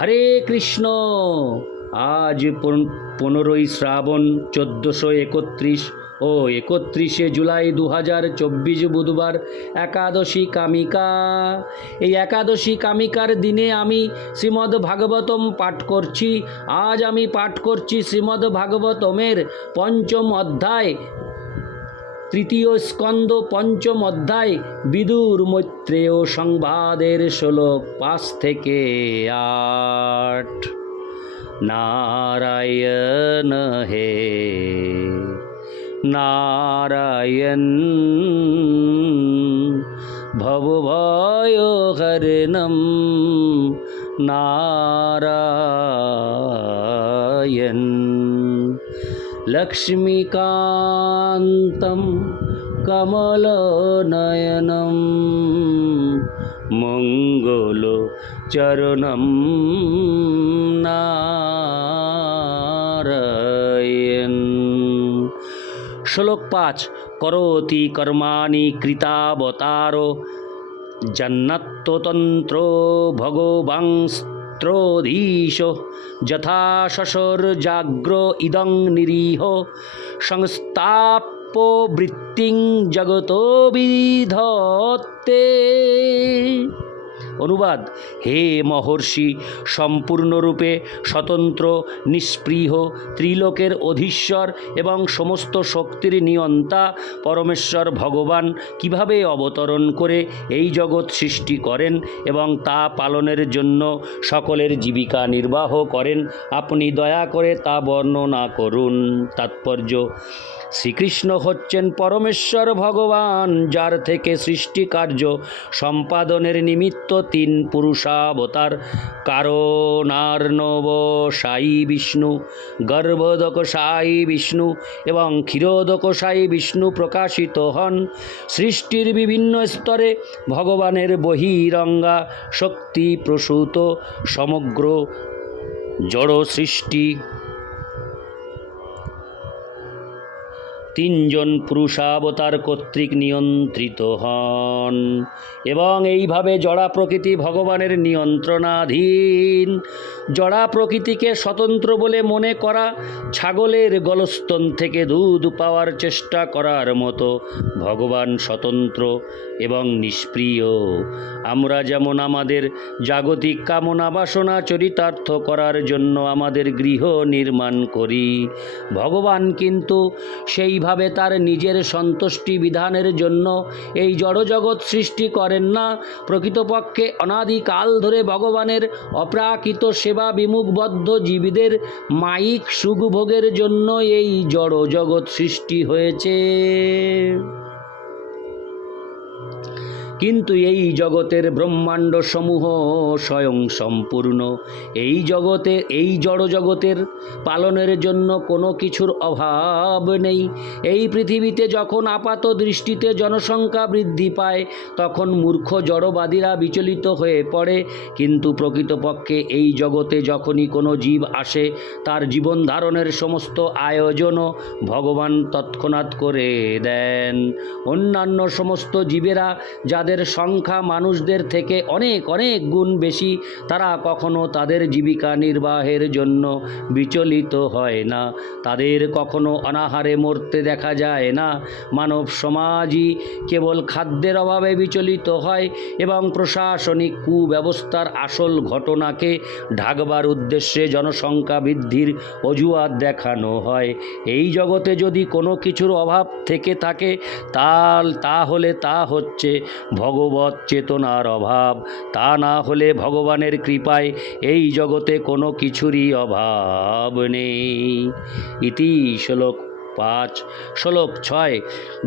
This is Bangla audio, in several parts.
হরে কৃষ্ণ। আজ পন- পনেরোই শ্রাবণ, চোদ্দোশো একত্রিশ ও একত্রিশে জুলাই দু হাজার চব্বিশ বুধবার একাদশী কামিকা। এই একাদশী কামিকার দিনে আমি শ্রীমদ্ ভাগবতম পাঠ করছি। আজ আমি পাঠ করছি শ্রীমদ্ ভাগবতমের পঞ্চম অধ্যায় তৃতীয় স্কন্দ পঞ্চম অধ্যায় বিদুর মৈত্রেয় সংবাদের শ্লোক পাঁচ থেকে আট। নারায়ণ হে, নারায়ণ ভবভয় হরণম, নারায়ণ। লক্ষ্মীকান্तं কমলনয়नं মঙ্গলচরণं নারায়ণ শ্লোক পাঁচ করোতি কর্মাণি কৃতাবতার জন্নত্তন্ত্র ভগবাংস্ত্রধীশ যথা শশোর্জাগ্র ইদং নিরীহ সংস্থাপ্য বৃত্তিং জগত বিধত্তে অনুবাদ। হে মহর্ষি, সম্পূর্ণরূপে স্বতন্ত্র নিষ্পৃহ ত্রিলোকের অধীশ্বর এবং সমস্ত শক্তির নিয়ন্তা পরমেশ্বর ভগবান কীভাবে অবতরণ করে এই জগৎ সৃষ্টি করেন এবং তা পালনের জন্য সকলের জীবিকা নির্বাহ করেন, আপনি দয়া করে তা বর্ণনা করুন। তাৎপর্য, শ্রীকৃষ্ণ হচ্ছেন পরমেশ্বর ভগবান, যার থেকে সৃষ্টি কার্য সম্পাদনের নিমিত্ত তিন পুরুষাবতার। কারণার্ণব সাই বিষ্ণু, গর্ভোদক সাই বিষ্ণু এবং ক্ষীরোদক সাই বিষ্ণু প্রকাশিত হন। সৃষ্টির বিভিন্ন স্তরে ভগবানের বহিরঙ্গা শক্তি প্রসূত, সমগ্র জড় সৃষ্টি তিনজন পুরুষাবতার কর্তৃক নিয়ন্ত্রিত হন। এবং এইভাবে জড়া প্রকৃতি ভগবানের নিয়ন্ত্রণাধীন। জড়া প্রকৃতিকে স্বতন্ত্র বলে মনে করা ছাগলের গলস্তন থেকে দুধ পাওয়ার চেষ্টা করার মতো ভগবান স্বতন্ত্র এবং নিষ্প্রিয়। আমরা যেমন আমাদের জাগতিক কামনা বাসনা চরিতার্থ করার জন্য আমাদের গৃহ নির্মাণ করি, ভগবান কিন্তু সেইভাবে তার নিজের সন্তুষ্টি বিধানের জন্য এই জড়জগৎ সৃষ্টি করেন না? প্রকৃতপক্ষে অনাদিকাল ধরে ভগবানের অপ্রাকৃত সেবা বিমুখবদ্ধ জীবীদের মাইক সুখভোগের জন্য এই জড়জগৎ সৃষ্টি হয়েছে। কিন্তু এই জগতের ব্রহ্মাণ্ড সমূহ স্বয়ং সম্পূর্ণ। এই জগতে, এই জড় জগতের পালনের জন্য কোনো কিছুর অভাব নেই। এই পৃথিবীতে যখন আপাত দৃষ্টিতে জনসংখ্যা বৃদ্ধি পায়, তখন মূর্খ জড়বাদীরা বিচলিত হয়ে পড়ে। কিন্তু প্রকৃতপক্ষে এই জগতে যখনই কোনো জীব আসে, তার জীবন ধারণের সমস্ত আয়োজনও ভগবান তৎক্ষণাৎ করে দেন। অন্যান্য সমস্ত জীবেরা যাদের সংখ্যা মানুষদের থেকে অনেক অনেক গুণ বেশি। তারা কখনো তাদের জীবিকা নির্বাহের জন্য বিচলিত হয় না। তাদের কখনো অনাহারে মরতে দেখা যায় না। মানব সমাজই কেবল খাদ্যের অভাবে বিচলিত হয় এবং প্রশাসনিক কুব্যবস্থার আসল ঘটনাকে ঢাকবার উদ্দেশ্যে জনসংখ্যা বৃদ্ধির অজুহাত দেখানো হয়। এই জগতে যদি কোনো কিছুর অভাব থেকে থাকে, তাল, তাহলে তা হচ্ছে ভগবত চেতনার অভাব। তা না হলে ভগবানের কৃপায় এই জগতে কোনো কিছুরই অভাব নেই। ইতি শ্লোক পাঁচ। শ্লোক ছয়,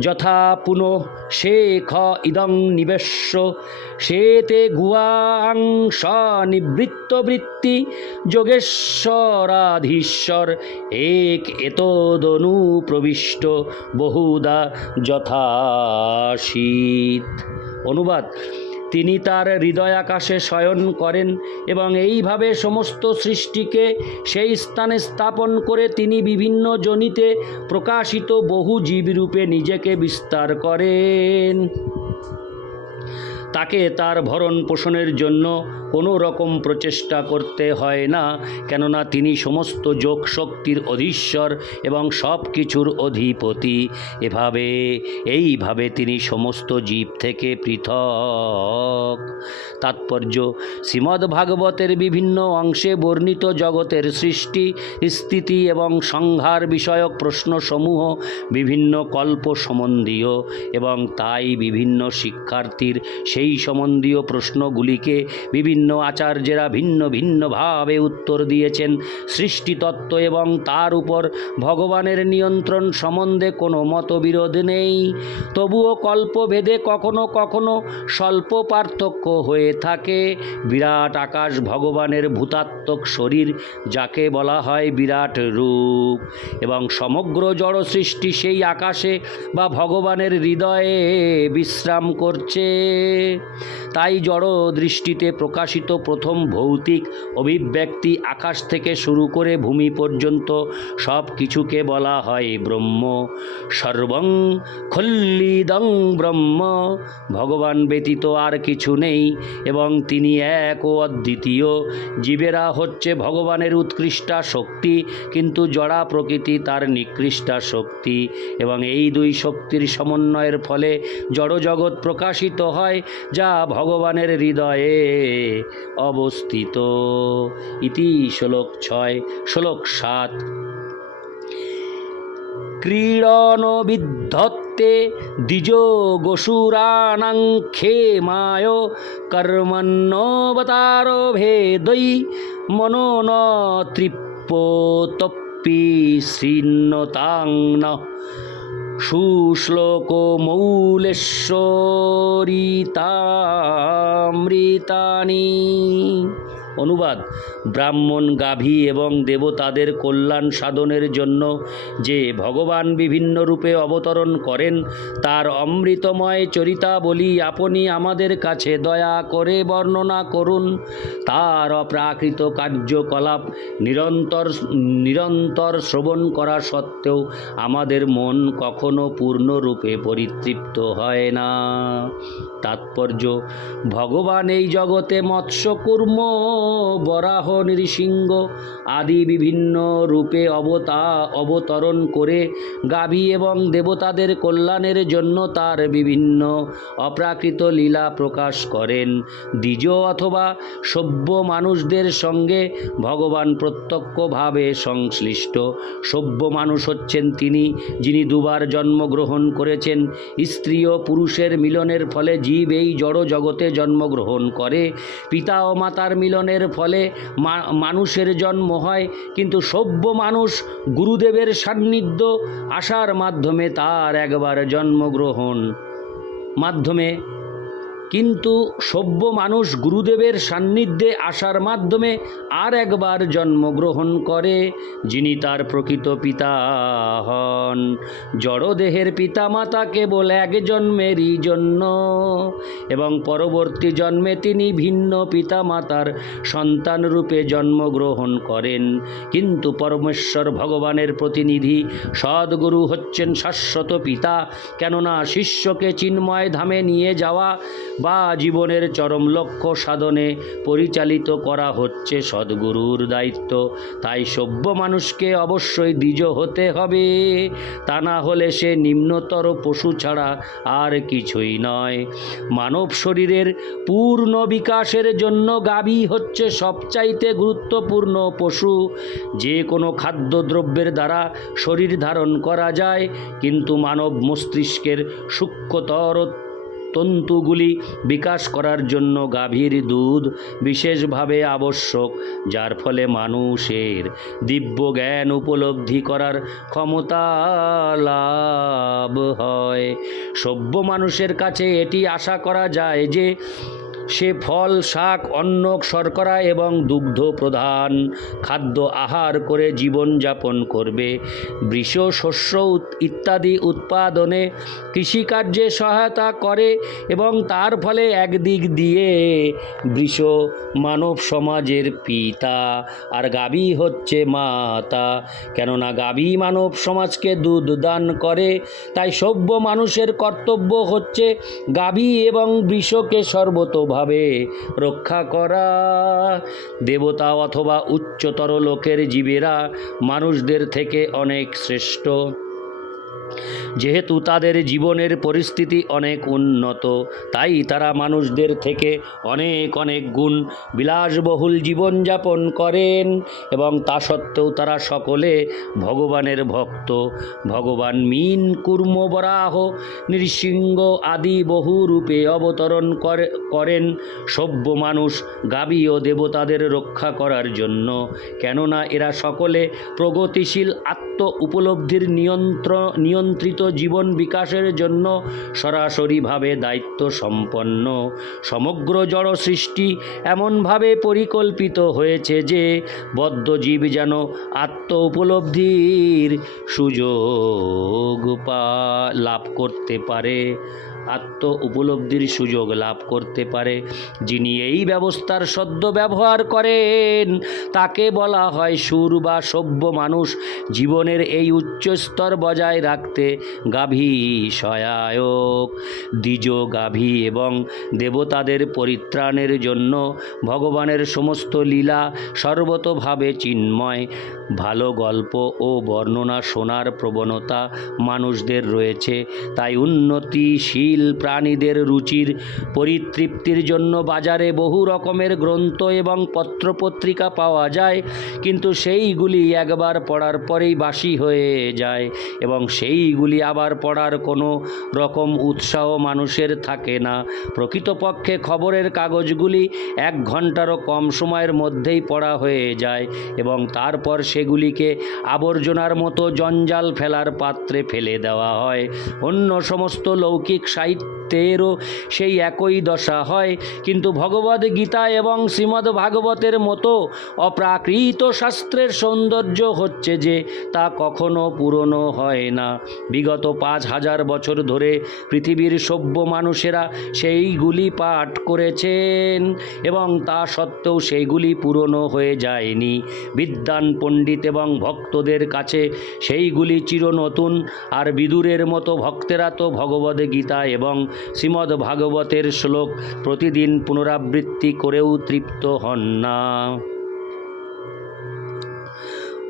যথা পুনঃ সে খ ইদং নিবেশ্য, সেতে গুয়াং স্বনিবৃত্ত বৃত্তি যোগেশ্বরাধীশ্বর, এক এতদনু প্রবিষ্ট বহুদা যথাশীত। অনুবাদ। তিনি তার হৃদয় আকাশে শয়ন করেন এবং এইভাবে সমস্ত সৃষ্টিকে সেই স্থানে স্থাপন করে তিনি বিভিন্ন জনিতে প্রকাশিত বহু জীবরূপে নিজেকে বিস্তার করেন। তাকে তার ভরণ পোষণের জন্য কোনো রকম প্রচেষ্টা করতে হয় না, কেননা তিনি সমস্ত যোগ শক্তির অধীশ্বর এবং সব কিছুর অধিপতি। এভাবে, এইভাবে তিনি সমস্ত জীব থেকে পৃথক। তাৎপর্য। শ্রীমদ্ ভাগবতের বিভিন্ন অংশে বর্ণিত জগতের সৃষ্টি, স্থিতি এবং সংহার বিষয়ক প্রশ্নসমূহ বিভিন্ন কল্প সম্বন্ধীয় এবং তাই বিভিন্ন শিক্ষার্থীর সেই সম্বন্ধীয় প্রশ্নগুলিকে বিভিন্ন আচার্যেরা ভিন্ন ভিন্নভাবে উত্তর দিয়েছেন। সৃষ্টিতত্ত্ব এবং তার উপর ভগবানের নিয়ন্ত্রণ সম্বন্ধে কোনো মতবিরোধ নেই। তবুও কল্পভেদে কখনো কখনো স্বল্প পার্থক্য হয়ে থাকে বিরাট আকাশ ভগবানের ভূতাত্মক শরীর, যাকে বলা হয় বিরাট রূপ। এবং সমগ্র জড় সৃষ্টি সেই আকাশে বা ভগবানের হৃদয়ে বিশ্রাম করছে। তাই জড় দৃষ্টিতে প্রকাশিত প্রথম ভৌতিক অভিব্যক্তি আকাশ থেকে শুরু করে ভূমি পর্যন্ত সব কিছুকে বলা হয় ব্রহ্ম। সর্বং খল্লিদং ব্রহ্ম। ভগবান ব্যতীত আর কিছু নেই। এবং তিনি এক ও অদ্বিতীয়। জীবেরা হচ্ছে ভগবানের উৎকৃষ্টা শক্তি, কিন্তু জড়া প্রকৃতি তার নিকৃষ্টা শক্তি এবং এই দুই শক্তির সমন্বয়ের ফলে জড়জগৎ প্রকাশিত হয়, যা ভগবানের হৃদয়ে অবস্থিত। ইতি শ্লোক ছয়, শ্লোক সাত। ক্রীড়নবিদ্ধত্তে দ্বিজ গোসুরাণাং ক্ষেমায় কর্মণ্যবতার ভেদৈ মনো ন শৃণ্যতাং ন সুশ্লোকমৌলেশ্বরিতামৃতানি অনুবাদ। ব্রাহ্মণ, গাভী এবং দেবতাদের কল্যাণ সাধনের জন্য যে ভগবান বিভিন্ন রূপে অবতরণ করেন, তার অমৃতময় চরিতাবলী আপনি আমাদের কাছে দয়া করে বর্ণনা করুন। তার অপ্রাকৃত কার্যকলাপ নিরন্তর নিরন্তর শ্রবণ করা সত্ত্বেও আমাদের মন কখনো পূর্ণরূপে পরিতৃপ্ত হয় না। তাৎপর্য, ভগবান এই জগতে মৎস্যকুর্ম। বরাহ নৃসিংহ আদি বিভিন্ন রূপে অবতা অবতরণ করে গাভী এবং দেবতাদের কল্যাণের জন্য তার বিভিন্ন অপ্রাকৃত লীলা প্রকাশ করেন। দ্বিজ অথবা সভ্য মানুষদের সঙ্গে ভগবান প্রত্যক্ষভাবে সংশ্লিষ্ট। সভ্য মানুষ হচ্ছেন তিনি, যিনি দুবার জন্মগ্রহণ করেছেন। স্ত্রী ও পুরুষের মিলনের ফলে জীব এই জড় জগতে জন্মগ্রহণ করে। পিতা ও মাতার মিলনের ফলে মানুষের জন্ম হয়। কিন্তু সভ্য মানুষ গুরুদেবের সান্নিধ্য আসার মাধ্যমে তার একবার জন্মগ্রহণ। মাধ্যমে কিন্তু সভ্য মানুষ গুরুদেবের সান্নিধ্যে আসার মাধ্যমে আর একবার জন্মগ্রহণ করে, যিনি তার প্রকৃত পিতা হন। জড়দেহের পিতামাতা কেবল এক জন্মেরই জন্য, এবং পরবর্তী জন্মে তিনি ভিন্ন পিতামাতার সন্তান রূপে জন্মগ্রহণ করেন। কিন্তু পরমেশ্বর ভগবানের প্রতিনিধি সদ্গুরু হচ্ছেন শাশ্বত পিতা, কেননা শিষ্যকে চিন্ময় ধামে নিয়ে যাওয়া বা জীবনের চরম লক্ষ্য সাধনে পরিচালিত করা হচ্ছে সদ্গুরুর দায়িত্ব। তাই সভ্য মানুষকে অবশ্যই দ্বিজ হতে হবে। তা না হলে সে নিম্নতর পশু ছাড়া আর কিছুই নয়। মানব শরীরের পূর্ণ বিকাশের জন্য গাভী হচ্ছে সবচাইতে গুরুত্বপূর্ণ পশু। যে কোনো খাদ্যদ্রব্যের দ্বারা শরীর ধারণ করা যায়, কিন্তু মানব মস্তিষ্কের সূক্ষ্মতর তন্তুগুলি বিকাশ করার জন্য গাভীর দুধ বিশেষভাবে আবশ্যক, যার ফলে মানুষের দিব্য জ্ঞান উপলব্ধি করার ক্ষমতা লাভ হয়। সভ্য মানুষের কাছে এটি আশা করা যায় যে সে ফল, শাক, অন্ন, শর্করা এবং দুগ্ধ প্রধান। খাদ্য আহার করে জীবনযাপন করবে। বৃষ, শস্য ইত্যাদি উৎপাদনে কৃষিকার্যে সহায়তা করে এবং তার ফলে একদিক দিয়ে বৃষ মানব সমাজের পিতা। আর গাভী হচ্ছে মাতা। কেননা গাভী মানব সমাজকে দুধ দান করে, তাই সভ্য মানুষের কর্তব্য হচ্ছে গাভী এবং বৃষকে সর্বতোভাবে রক্ষা করা। দেবতা অথবা উচ্চতর লোকের জীবেরা মানুষদের থেকে অনেক শ্রেষ্ঠ। যেহেতু তাদের জীবনের পরিস্থিতি অনেক উন্নত, তাই তারা মানুষদের থেকে অনেক অনেক গুণ বিলাসবহুল জীবনযাপন করেন এবং তা সত্ত্বেও তারা সকলে ভগবানের ভক্ত। ভগবান মিন, কুর্ম, বরাহ, নৃসিংহ আদি বহু রূপে অবতরণ করে, করেন। সভ্য মানুষ গাবি ও দেবতাদের রক্ষা করার জন্য, কেননা এরা সকলে প্রগতিশীল আত্ম উপলব্ধির নিয়ন্ত্রণ নিয়ন্ত্রিত জীবন বিকাশের জন্য সরাসরিভাবে দায়িত্ব সম্পন্ন। সমগ্র জড় সৃষ্টি এমনভাবে পরিকল্পিত হয়েছে যে, বদ্ধজীব যেন আত্ম উপলব্ধির সুযোগ লাভ করতে পারে। আত্ম উপলব্ধির সুযোগ লাভ করতে পারে। যিনি এই ব্যবস্থার সদ্য ব্যবহার করেন, তাকে বলা হয় সুর বা সভ্য মানুষ। জীবনের এই উচ্চ স্তর বজায় রাখতে গাভী সহায়ক। দ্বিজ গাভী এবং দেবতাদের পরিত্রাণের জন্য ভগবানের সমস্ত লীলা সর্বতভাবে চিন্ময়। ভালো গল্প ও বর্ণনা শোনার প্রবণতা মানুষদের রয়েছে। তাই উন্নতিশীল প্রাণীদের রুচির পরিতৃপ্তির জন্য বাজারে বহু রকমের গ্রন্থ এবং পত্রপত্রিকা পাওয়া যায়, কিন্তু সেইগুলি একবার পড়ার পরেই বাসি হয়ে যায় এবং সেইগুলি আবার পড়ার কোনো রকম উৎসাহ মানুষের থাকে না। প্রকৃতপক্ষে খবরের কাগজগুলি এক ঘন্টারও কম সময়ের মধ্যেই পড়া হয়ে যায় এবং তারপর সেগুলিকে আবর্জনার মতো জঞ্জাল ফেলার পাত্রে ফেলে দেওয়া হয়। অন্য সমস্ত লৌকিক side সাহিত্যেরও সেই একই দশা হয়। কিন্তু ভগবদ গীতা এবং শ্রীমদ্ ভাগবতের মতো অপ্রাকৃত শাস্ত্রের সৌন্দর্য হচ্ছে যে তা কখনো পুরনো হয় না। বিগত পাঁচ হাজার বছর ধরে পৃথিবীর সভ্য মানুষেরা সেইগুলি পাঠ করেছেন এবং তা সত্ত্বেও সেইগুলি পুরনো হয়ে যায়নি। বিদ্বান পণ্ডিত এবং ভক্তদের কাছে সেইগুলি চিরনতুন। আর বিদুরের মতো ভক্তেরা তো ভগবদ গীতা এবং শ্রীমদ্ ভাগবতের শ্লোক প্রতিদিন পুনরাবৃত্তি করেও তৃপ্ত হন না।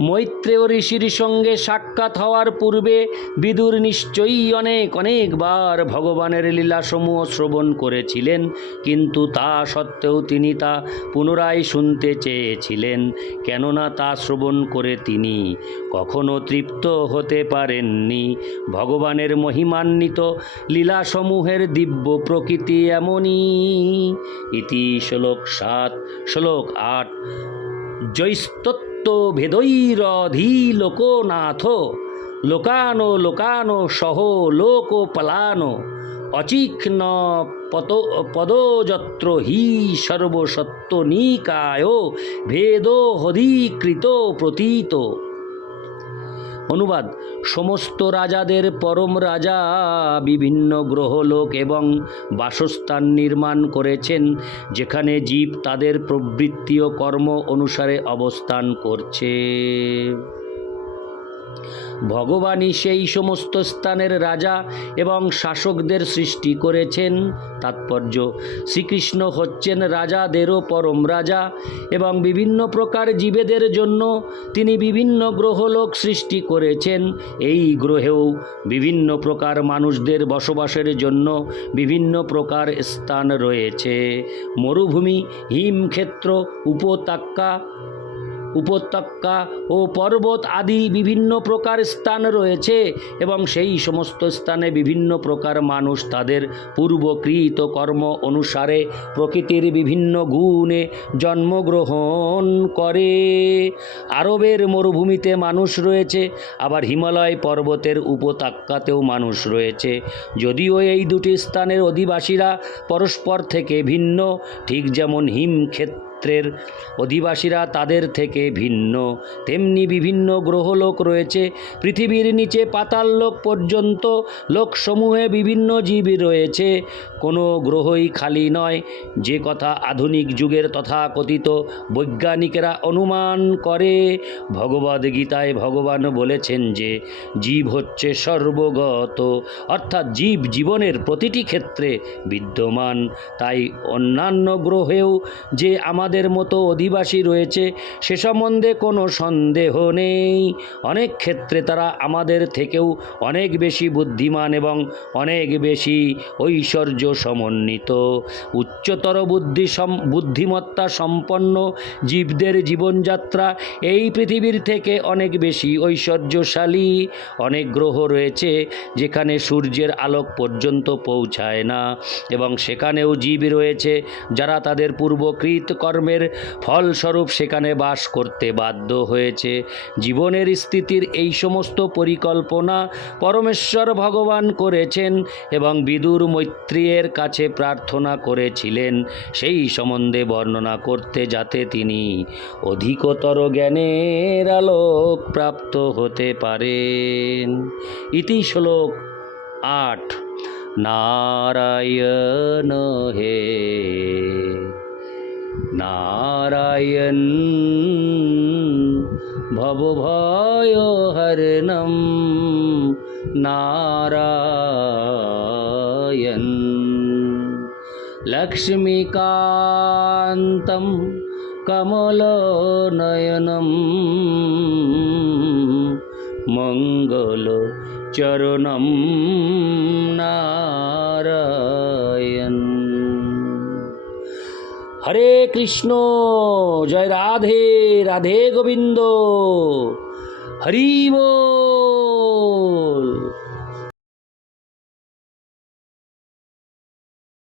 মৈত্রেয় ঋষির সঙ্গে সাক্ষাৎ হওয়ার পূর্বে বিদুর নিশ্চয়ই অনেক, অনেকবার ভগবানের লীলাসমূহ শ্রবণ করেছিলেন, কিন্তু তা সত্ত্বেও তিনি তা পুনরায় শুনতে চেয়েছিলেন, কেননা তা শ্রবণ করে তিনি কখনো তৃপ্ত হতে পারেননি। ভগবানের মহিমান্বিত লীলাসমূহের দিব্য প্রকৃতি এমনই। ইতি শ্লোক সাত, শ্লোক আট জৈস্তত্ব ভেদৈরধি লোকনাথ। লোকানো লোকানো, সহ, লোক, পলানো। অচিক্ন পত, পদযত্র হি সর্বসত্ত্বনিকায়। নিকায় ভেদ প্রতীত। অনুবাদ। সমস্ত রাজাদের পরম রাজা, বিভিন্ন গ্রহলোক এবং বাসস্থান নির্মাণ করেছেন, যেখানে জীব তাদের প্রবৃত্তি ও কর্ম অনুসারে অবস্থান করছে। ভগবানই সেই সমস্ত স্থানের রাজা এবং শাসকদের সৃষ্টি করেছেন। তাৎপর্য, শ্রীকৃষ্ণ হচ্ছেন রাজাদেরও পরম রাজা এবং বিভিন্ন প্রকার জীবেদের জন্য তিনি বিভিন্ন গ্রহলোক সৃষ্টি করেছেন। এই গ্রহেও বিভিন্ন প্রকার মানুষদের বসবাসের জন্য বিভিন্ন প্রকার স্থান রয়েছে। মরুভূমি, হিমক্ষেত্র, উপত্যকা উপত্যকা ও পর্বত আদি বিভিন্ন প্রকার স্থান রয়েছে এবং সেই সমস্ত স্থানে বিভিন্ন প্রকার মানুষ তাদের পূর্বকৃত কর্ম অনুসারে প্রকৃতির বিভিন্ন গুণে জন্মগ্রহণ করে। আরবের মরুভূমিতে মানুষ রয়েছে, আবার হিমালয় পর্বতের উপত্যকাতেও মানুষ রয়েছে। যদিও এই দুটি স্থানের অধিবাসীরা পরস্পর থেকে ভিন্ন, ঠিক যেমন হিমক্ষেত্রের অধিবাসীরা তাদের থেকে ভিন্ন। তেমনি বিভিন্ন গ্রহলোক রয়েছে। পৃথিবীর নিচে পাতাল লোক পর্যন্ত লোকসমূহে বিভিন্ন জীব রয়েছে। কোনো গ্রহই খালি নয়। যে কথা আধুনিক যুগের তথাকথিত বৈজ্ঞানিকেরা অনুমান করে ভগবদ্গীতায় ভগবান বলেছেন যে জীব হচ্ছে সর্বগত, অর্থাৎ জীব জীবনের প্রতিটি ক্ষেত্রে বিদ্যমান। তাই অন্যান্য গ্রহেও যে আমাদের মতো অধিবাসী রয়েছে, সে সম্বন্ধে কোনো সন্দেহ নেই। অনেক ক্ষেত্রে তারা আমাদের থেকেও অনেক বেশি বুদ্ধিমান এবং অনেক বেশি ঐশ্বর্য সমন্বিত। উচ্চতর বুদ্ধি বুদ্ধিমত্তা সম্পন্ন জীবদের জীবনযাত্রা এই পৃথিবীর থেকে অনেক বেশি ঐশ্বর্যশালী। অনেক গ্রহ রয়েছে যেখানে সূর্যের আলোক পর্যন্ত পৌঁছায় না এবং সেখানেও জীব রয়েছে যারা তাদের পূর্বকৃত কর্মের ফলস্বরূপ সেখানে বাস করতে বাধ্য হয়েছে। জীবনের স্থিতির এই সমস্ত পরিকল্পনা পরমেশ্বর ভগবান করেছেন এবং বিদুর মৈত্রীয়ের কাছে প্রার্থনা করেছিলেন। সেই সম্বন্ধে বর্ণনা করতে যাতে তিনি অধিকতর জ্ঞানের আলোক প্রাপ্ত হতে পারেন। ইতি শ্লোক আট, নারায়ণ হে नारायण। भवभयो हरणं। नारायण। लक्ष्मीकान्तं कमलनयनं। मङ्गलचरणं। ना হরে কৃষ্ণ। জয় রাধে রাধে গোবিন্দ। হরি বল।